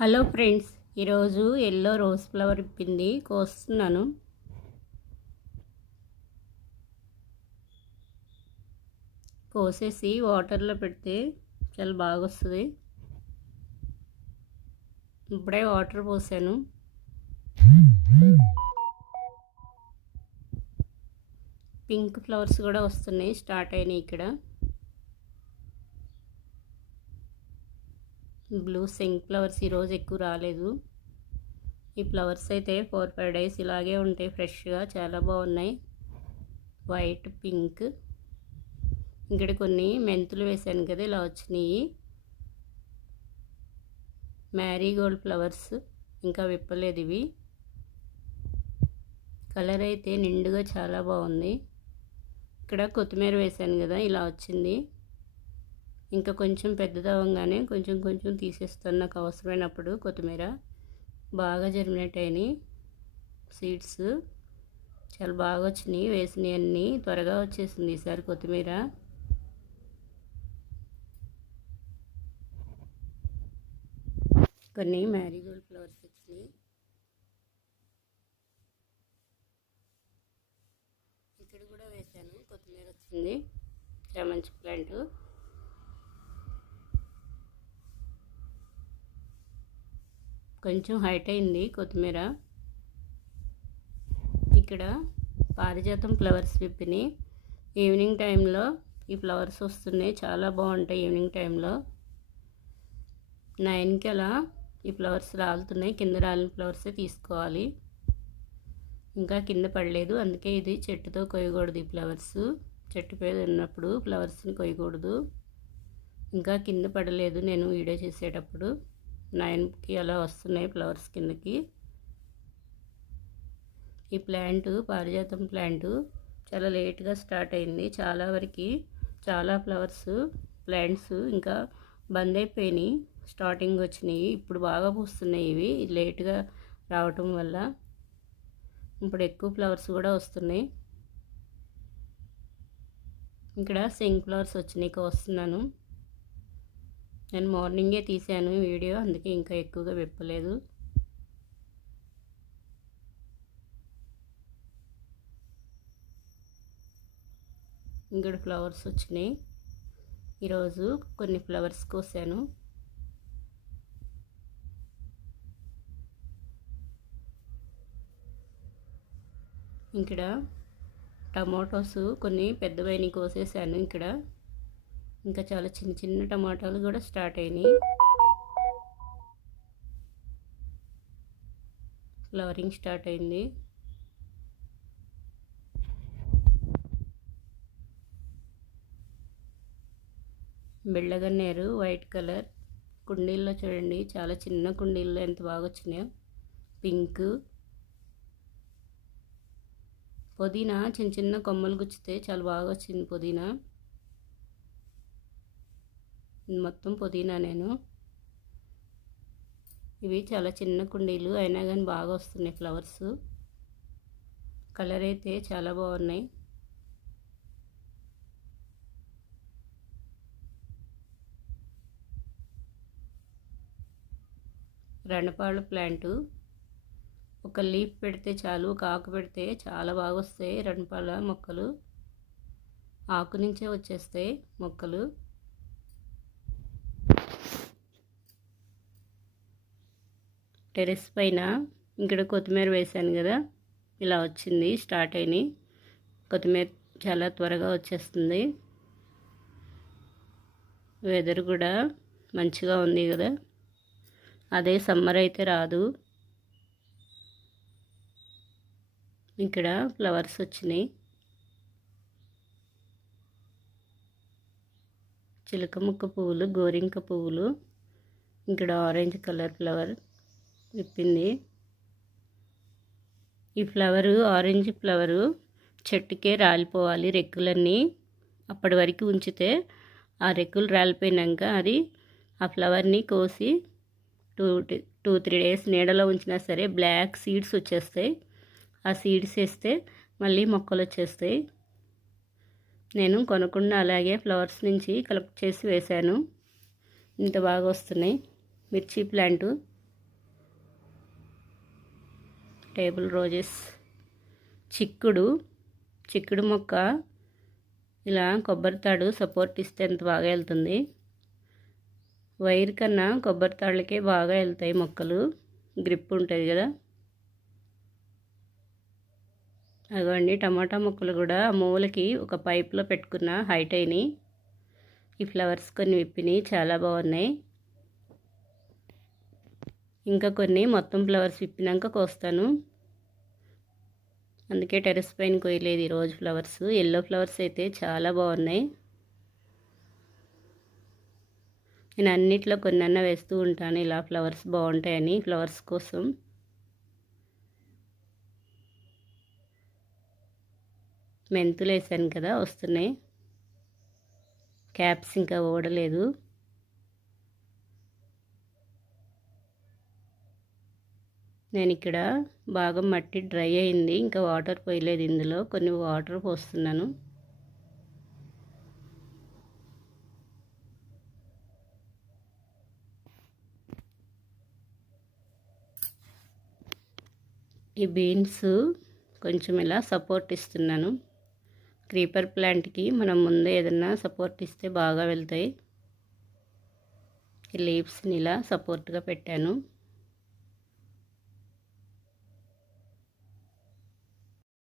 Hello friends, ఈరోజు yellow rose flower ఇప్పింది, కోస్తున్నాను. కోసేసి వాటర్లో పెడితే చాలా బాగా వస్తుంది. ఇప్పుడే వాటర్ పోసాను. పింక్ ఫ్లవర్స్ కూడా వస్తున్నాయి, స్టార్ట్ అయినాయి. ఇక్కడ బ్లూ సింక్ ఫ్లవర్స్ ఈరోజు ఎక్కువ రాలేదు. ఈ ఫ్లవర్స్ అయితే 4-5 డేస్ ఇలాగే ఉంటాయి, ఫ్రెష్గా చాలా బాగున్నాయి. White, pink. ఇక్కడ కొన్ని మెంతులు వేసాను కదా, ఇలా వచ్చినాయి. మ్యారీగోల్డ్ ఫ్లవర్స్ ఇంకా విప్పలేదు ఇవి. కలర్ అయితే నిండుగా చాలా బాగుంది. ఇక్కడ కొత్తిమీర వేసాను కదా, ఇలా వచ్చింది. ఇంకా కొంచెం పెద్దదవగానే కొంచెం కొంచెం తీసేస్తాను, నాకు అవసరమైనప్పుడు. కొత్తిమీర బాగా జర్మినేట్ అయినాయి. సీడ్స్ చాలా బాగా వచ్చినాయి. వేసినవి అన్నీ త్వరగా వచ్చేసింది ఈసారి కొత్తిమీర. కొన్ని మ్యారీగోల్డ్ ఫ్లవర్స్ వచ్చినాయి. ఇక్కడ కూడా వేసాను, కొత్తిమీర వచ్చింది. చాలా మంచి ప్లాంట్. కొంచెం హైట్ అయింది కొత్తిమీర. ఇక్కడ పారిజాతం ఫ్లవర్స్ విప్పిని. ఈవినింగ్ టైంలో ఈ ఫ్లవర్స్ వస్తున్నాయి, చాలా బాగుంటాయి. ఈవినింగ్ టైంలో 9కి అలా ఈ ఫ్లవర్స్ రాలుతున్నాయి. కింద రాలిన ఫ్లవర్సే తీసుకోవాలి, ఇంకా కింద పడలేదు. అందుకే ఇది చెట్టుతో కొయ్యకూడదు. ఈ ఫ్లవర్స్ చెట్టు మీద ఉన్నప్పుడు ఫ్లవర్స్ని కొయ్యకూడదు. ఇంకా కింద పడలేదు నేను వీడియో చేసేటప్పుడు. 9కి అలా వస్తున్నాయి ఫ్లవర్స్ కిందకి. ఈ ప్లాంట్, పారిజాతం ప్లాంట్ చాలా లేట్గా స్టార్ట్ అయింది. చాలా వరకు చాలా ఫ్లవర్స్ ప్లాంట్స్ ఇంకా బంద్ అయిపోయినాయి. స్టార్టింగ్ వచ్చినాయి, ఇప్పుడు బాగా పూస్తున్నాయి. ఇవి లేట్గా రావటం వల్ల ఇప్పుడు ఎక్కువ ఫ్లవర్స్ కూడా వస్తున్నాయి. ఇక్కడ సింక్ ఫ్లవర్స్ వచ్చినాయి, వస్తున్నాను. నేను మార్నింగే తీసాను వీడియో, అందుకే ఇంకా ఎక్కువగా విప్పలేదు. ఇక్కడ ఫ్లవర్స్ వచ్చినాయి. ఈరోజు కొన్ని ఫ్లవర్స్ కోసాను. ఇక్కడ టమాటోస్ కొన్ని పెద్దవైనవి కోసేసాను. ఇక్కడ ఇంకా చాలా చిన్న చిన్న టమాటాలు కూడా స్టార్ట్ అయినాయి. ఫ్లవరింగ్ స్టార్ట్ అయింది. బెల్లగన్నేరు వైట్ కలర్ కుండీల్లో చూడండి, చాలా చిన్న కుండీల్లో ఎంత బాగా వచ్చినాయో. పింక్, పుదీనా చిన్న చిన్న కొమ్మలు గుచ్చితే చాలా బాగా వచ్చింది పుదీనా. మొత్తం పుదీనా. నేను ఇవి చాలా చిన్న కుండీలు అయినా కానీ బాగా వస్తున్నాయి ఫ్లవర్స్. కలర్ అయితే చాలా బాగున్నాయి. రణపాలు ప్లాంటు. ఒక లీఫ్ పెడితే చాలు, ఒక ఆకు పెడితే చాలా బాగా వస్తాయి రణపాల మొక్కలు. ఆకు నుంచే వచ్చేస్తాయి మొక్కలు. టెరెస్ పైన ఇక్కడ కొత్తిమీర వేసాను కదా, ఇలా వచ్చింది, స్టార్ట్ అయినాయి. కొత్తిమీర చాలా త్వరగా వచ్చేస్తుంది. వెదర్ కూడా మంచిగా ఉంది కదా, అదే సమ్మర్ అయితే రాదు. ఇక్కడ ఫ్లవర్స్ వచ్చినాయి. చిలక ముక్క పువ్వులు, గోరింక పువ్వులు. ఇక్కడ ఆరెంజ్ కలర్ ఫ్లవర్ విప్పింది. ఈ ఫ్లవరు, ఆరెంజ్ ఫ్లవరు చెట్టుకే రాలిపోవాలి రెక్కులన్నీ. అప్పటి వరకు ఉంచితే ఆ రెక్కులు రాలిపోయినాక అది ఆ ఫ్లవర్ని కోసి 2-3 డేస్ నీడలో ఉంచినా సరే బ్లాక్ సీడ్స్ వచ్చేస్తాయి. ఆ సీడ్స్ వేస్తే మళ్ళీ మొక్కలు వచ్చేస్తాయి. నేను కొనకుండా అలాగే ఫ్లవర్స్ నుంచి కలెక్ట్ చేసి వేశాను. ఇంత బాగా వస్తున్నాయి. మిర్చి ప్లాంటు టేబుల్ రోజెస్. చిక్కుడు మొక్క ఇలా కొబ్బరి తాడు సపోర్ట్ ఇస్తే ఎంత బాగా వెళ్తుంది. వైర్ కన్నా కొబ్బరి తాళ్ళకే బాగా వెళ్తాయి మొక్కలు, గ్రిప్ ఉంటుంది కదా. అదిగోండి టమాటా మొక్కలు కూడా మూలకి ఒక పైప్లో పెట్టుకున్న హైట్ అయినాయి. ఈ ఫ్లవర్స్ కొన్ని విప్పినాయి, చాలా బాగున్నాయి. ఇంకా కొన్ని మొత్తం ఫ్లవర్స్ విప్పినాక కోస్తాను, అందుకే టెర్రస్ పైన కోయలేదు ఈరోజు ఫ్లవర్స్. ఎల్లో ఫ్లవర్స్ అయితే చాలా బాగున్నాయి. నేను అన్నిట్లో కొన్నన్నా వేస్తూ ఉంటాను ఇలా, ఫ్లవర్స్ బాగుంటాయని ఫ్లవర్స్ కోసం. మెంతులు వేసాను కదా, వస్తున్నాయి. క్యాప్స్ ఇంకా ఓడలేదు. నేను ఇక్కడ బాగా మట్టి డ్రై అయింది, ఇంకా వాటర్ పోయలేదు. ఇందులో కొన్ని వాటర్ పోస్తున్నాను. ఈ బీన్స్ కొంచెం ఇలా సపోర్ట్ ఇస్తున్నాను. క్రీపర్ ప్లాంట్కి మనం ముందే ఏదన్నా సపోర్ట్ ఇస్తే బాగా వెళ్తాయి. ఈ లీవ్స్ని ఇలా సపోర్ట్గా పెట్టాను.